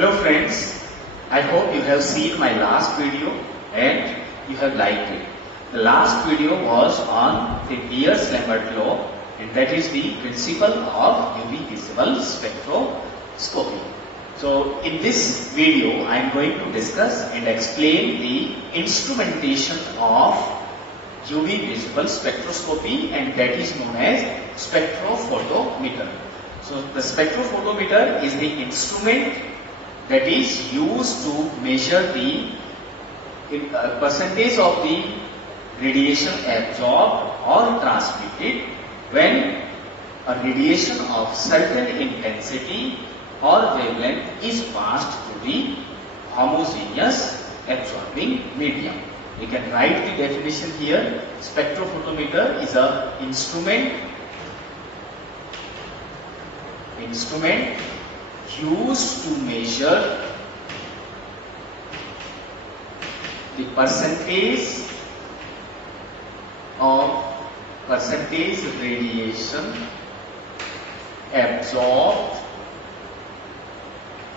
Hello friends, I hope you have seen my last video and you have liked it. The last video was on the Beers-Lambert law, and that is the principle of UV visible spectroscopy. So in this video I am going to discuss and explain the instrumentation of UV visible spectroscopy, and that is known as spectrophotometer. So the spectrophotometer is the instrument that is used to measure the percentage of the radiation absorbed or transmitted when a radiation of certain intensity or wavelength is passed through the homogeneous absorbing medium. We can write the definition here. Spectrophotometer is an instrument used to measure the percentage radiation absorbed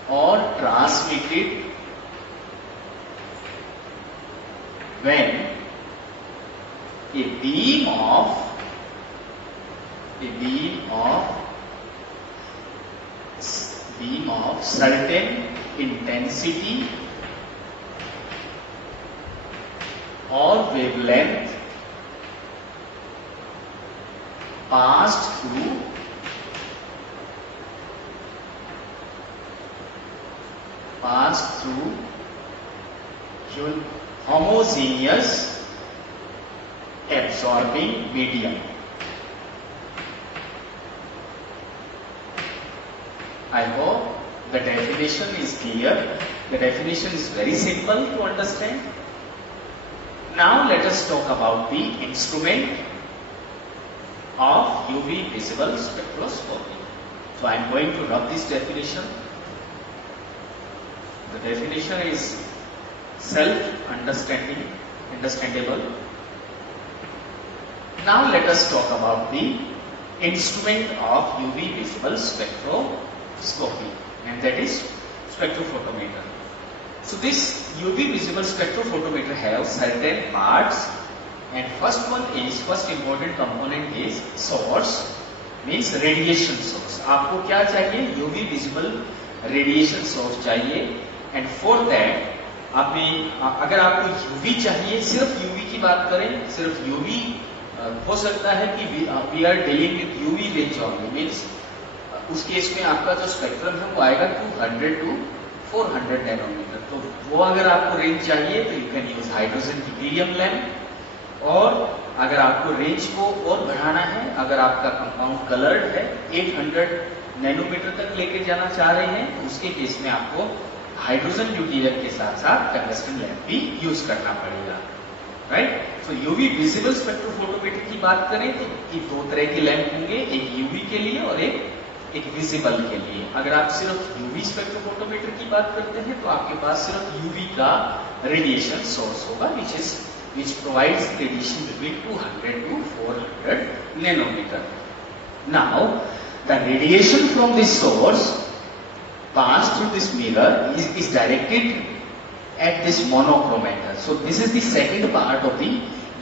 or transmitted when a beam of certain intensity or wavelength passed through homogeneous absorbing medium. I hope the definition is clear. The definition is very simple to understand. Now let us talk about the instrument of UV visible spectroscopy. So I am going to rub this definition. The definition is understandable. Now let us talk about the instrument of UV visible spectroscopy, and that is spectrophotometer. So this UV visible spectrophotometer has certain parts, and first important component is source, means radiation source. आपको क्या चाहिए? UV visible radiation source चाहिए, and for that अगर आपको UV चाहिए, सिर्फ UV की बात करें, सिर्फ UV हो सकता है कि we are dealing with UV range only, means उस केस में आपका जो स्पेक्ट्रम है वो आएगा 200 to 400 नैनोमीटर. तो वो अगर आपको रेंज चाहिए तो you can use hydrogen deuterium lamp. और अगर आपको रेंज को और बढ़ाना है, अगर आपका कंपाउंड कलर्ड है, 800 नैनोमीटर तक लेके जाना चाह रहे हैं, तो उसके केस में आपको हाइड्रोजन ड्यूटेरियम के साथ साथ टंगस्टन लैंप भी यूज करना पड़ेगा. राइट. सो यूवी विजिबल स्पेक्ट्रोफोटोमीटर की बात करें तो ये दो तरह के लैंप होंगे, एक यूवी के लिए और एक विजिबल के लिए. अगर आप सिर्फ यूवी स्पेक्ट्रोफोटोमीटर की बात करते हैं तो आपके पास सिर्फ यूवी का रेडिएशन सोर्स होगा, which provides radiation between 200 to 400 nanometer. Now, the radiation from this source passed through this mirror is directed at this monochromator. So this is the second part of the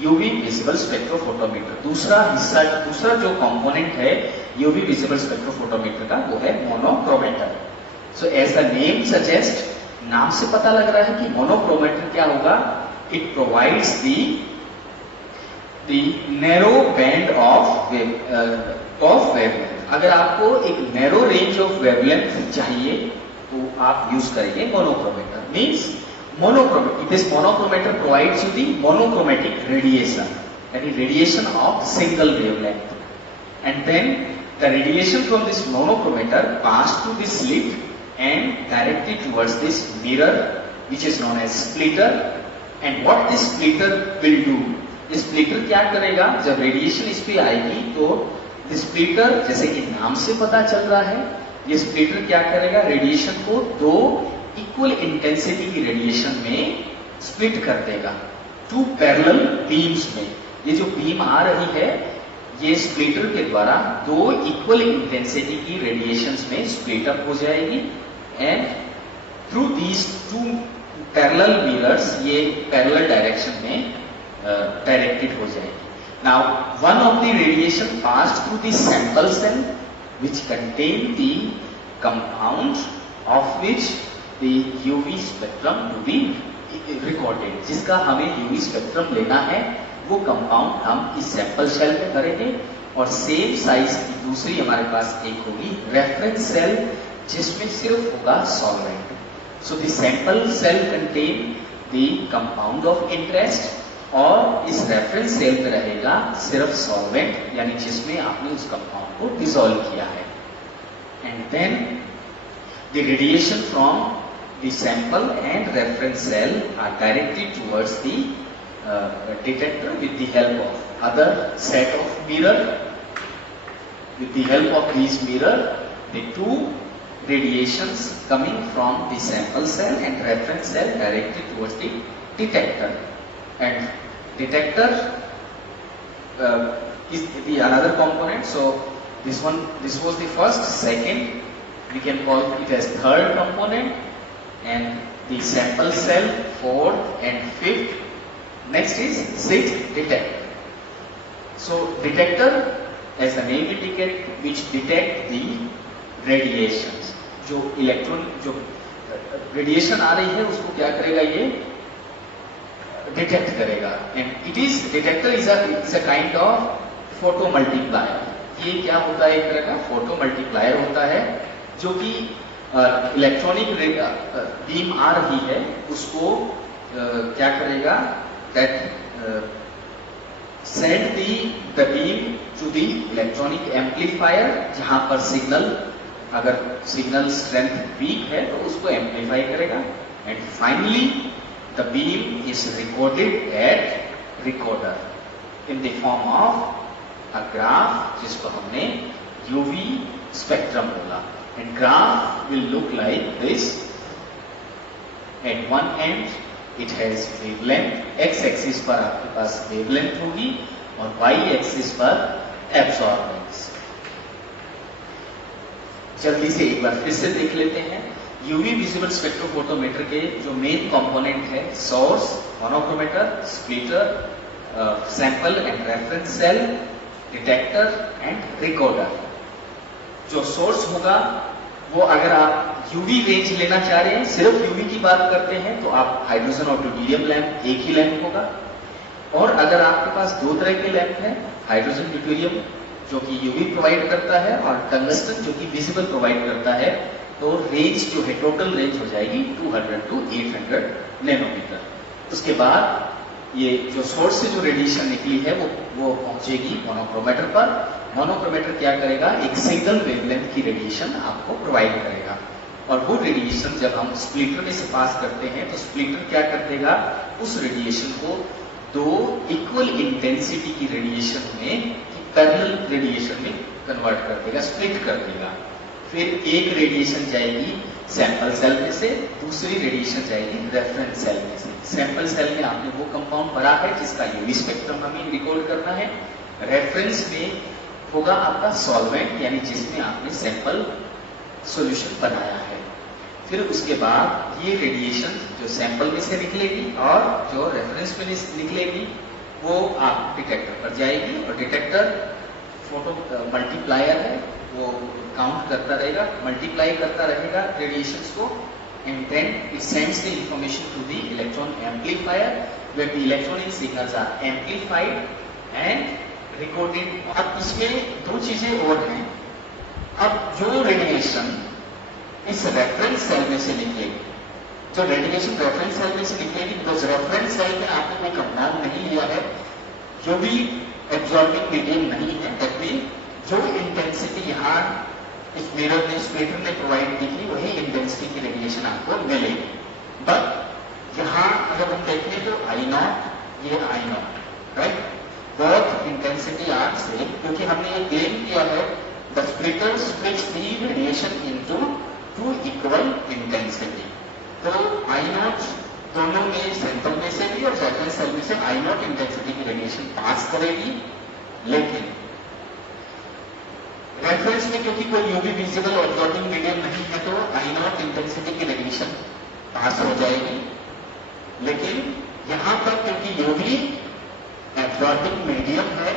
UV visible spectrophotometer. दूसरा जो component है UV visible spectrophotometer का, वो है monochromator. So as the name suggests, नाम से पता लग रहा है कि monochromator क्या होगा? It provides the narrow band of wavelength. अगर आपको एक narrow range of wavelength चाहिए तो आप यूज करेंगे monochromator. Means this monochromator provides you the monochromatic radiation, that is radiation of single wavelength, and then the radiation from this monochromator passed through this slit and directed towards this mirror, which is known as splitter. And what this splitter will do, this splitter क्या करेगा? जब radiation इस पे आएगी तो splitter, जैसे कि नाम से पता चल रहा है, ये स्प्लिटर क्या करेगा? रेडिएशन को दो इक्वल इंटेंसिटी की रेडिएशन में स्प्लिट कर देगा, टू पैरेलल बीम्स में. ये जो बीम आ रही है ये स्प्लिटर के द्वारा दो इक्वल इंटेंसिटी की रेडिएशंस में स्प्लिट अप हो जाएगी, and through these two parallel mirrors ये पैरेलल डायरेक्शन में डायरेक्टेड हो जाएगी. Now one of the radiation pass through the sample cell which contain the compound of which the UV spectrum to be recorded. जिसका हमें UV spectrum लेना है वो compound हम इस सैंपल सेल में भरेंगे और सेम साइज की दूसरी हमारे पास एक होगी रेफरेंस सेल जिसमें सिर्फ होगा solvent. So the sample cell contain the compound of interest और इस रेफरेंस सेल में रहेगा सिर्फ सॉल्वेंट यानी जिसमें आपने उस कंपाउंड को डिसॉल्व किया है. And then the radiation from the sample and reference cell are directed towards the detector with the help of other set of mirror. With the help of this mirror the two radiations coming from the sample cell and reference cell directed towards the detector. And detector is the another component. So this was the first. Second, we can call it as third component, and the sample cell fourth and fifth. Next is sixth, detector. So detector, as the name indicates, which detect the radiations. जो electron जो radiation आ रही है उसको क्या करेगा ये detect करेगा. And it is detector is a kind of photo multiplier. ये क्या होता है? एक तरह का फोटो मल्टीप्लायर होता है जो कि इलेक्ट्रॉनिक बीम आ रही है उसको क्या करेगा that send the beam to the electronic amplifier जहां पर सिग्नल अगर सिग्नल स्ट्रेंथ वीक है तो उसको एम्पलीफाई करेगा. And finally the beam is recorded at recorder in the form of a graph जिसको हमने यूवी स्पेक्ट्रम बोला. And graph will look like this. At one and it has wavelength. X axis पर आपके पास wavelength होगी और Y axis पर एब्सॉर्बेंस. जल्दी से एक बार फिर से देख लेते हैं. यूवी विजिबल स्पेक्ट्रोफोटोमीटर के जो मेन कंपोनेंट है source, monochromator, splitter, sample and reference cell, detector and recorder. जो सोर्स होगा वो अगर आप यूवी रेंज लेना चाह रहे हैं, सिर्फ यूवी की बात करते हैं तो आप हाइड्रोजन और ड्यूटेरियम लैंप एक ही लैंप होगा. और अगर आपके पास दो तरह के लैंप हैं, हाइड्रोजन ड्यूटेरियम जो कि यूवी प्रोवाइड करता है और टंगस्टन जो कि विजिबल प्रोवाइड करता है, तो रेंज जो है टोटल रेंज हो जाएगी 200 to 800 नैनोमीटर. उसके बाद ये जो सोर्स से जो रेडिएशन निकली है वो पहुंचेगी मोनोक्रोमेटर पर. मोनोक्रोमेटर क्या करेगा? एक सिंगल वेवलेंथ की रेडिएशन आपको प्रोवाइड करेगा. और वो रेडिएशन जब हम स्प्लिटर में से पास करते हैं तो स्प्लिटर क्या कर देगा? उस रेडिएशन को दो इक्वल इंटेंसिटी की रेडिएशन में पैरेलल रेडिएशन में कन्वर्ट कर देगा, स्प्लिट कर देगा. फिर एक रेडिएशन जाएगी सैंपल सेल में से, दूसरी रेडिएशन जाएगी रेफरेंस सेल में से. सैंपल सेल में आपने वो कंपाउंड भरा है जिसका यूवी स्पेक्ट्रम हमें रिकॉर्ड करना है. रेफरेंस में होगा आपका सॉल्वेंट यानी जिसमें आपने सैंपल सॉल्यूशन बनाया है. फिर उसके बाद ये रेडिएशन जो सैंपल में से निकलेगी और जो रेफरेंस में निकलेगी वो आप डिटेक्टर पर जाएगी. और डिटेक्टर फोटो मल्टीप्लायर है, वो काउंट करता रहेगा, मल्टीप्लाई करता रहेगा रेडिएशंस को. And then it sends the information to the electron amplifier where the electronic signals are amplified and recorded. अब इसमें दो चीजें और हैं. अब जो रेडिएशन इस रेफरेंस सेल में से निकलेगी, जो रेडिएशन रेफरेंस सेल में से निकलेगी, बिकॉज रेफरेंस सेल में आपने कोई कंपाउंड नहीं लिया है, जो भी एब्जॉर्बिंग मीडियम नहीं है, दैट मीन जो इंटेंसिटी यहाँ इस मिरर ने स्प्लिटर ने प्रोवाइड की थी वही इंटेंसिटी की रेडिएशन आपको मिलेगी. बट यहाँ अगर हम देखें तो आई नॉट ये I naught, right, both intensity are same, क्योंकि हमने ये क्लेम किया है the splitter splits the radiation into two equal intensity. तो आई नॉट दोनों में सैंपल में से भी और रेफरेंस सेल में से आई नॉट इंटेंसिटी की रेडिएशन पास करेगी. लेकिन रेफरेंस में क्योंकि कोई यूवी विजिबल ऑब्जॉर्बिंग मीडियम नहीं है तो आई नॉट इंटेंसिटी की रेडिएशन पास हो जाएगी। लेकिन यहां पर क्योंकि यूवी एब्जॉर्बिंग मीडियम है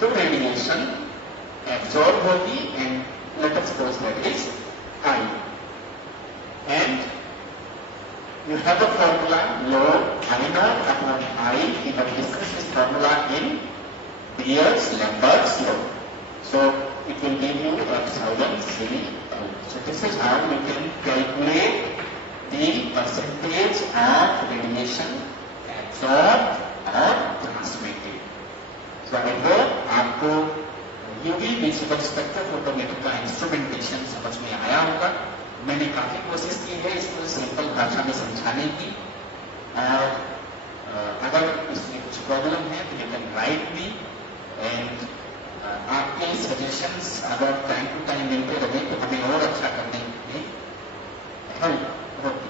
तो रेडिएशन एब्जॉर्ब होगी and let us suppose that is I and you have a formula log I naught upon I. We have discussed this formula in Beer's-Lambert's law. So it will give you epsilon C. So this is how you can calculate the percentage of radiation absorbed or transmitted. So I hope आपको UV visible spectrophotometer का instrumentation समझ में आया होगा। मैंने काफी कोशिश की है इसको सिंपल भाषा में समझाने की, और अगर इसमें कुछ प्रॉब्लम है तो you can write me and आपके सजेशंस अगर टाइम टू टाइम मिलते रहे तो हमें और अच्छा करने में हेल्प होती है।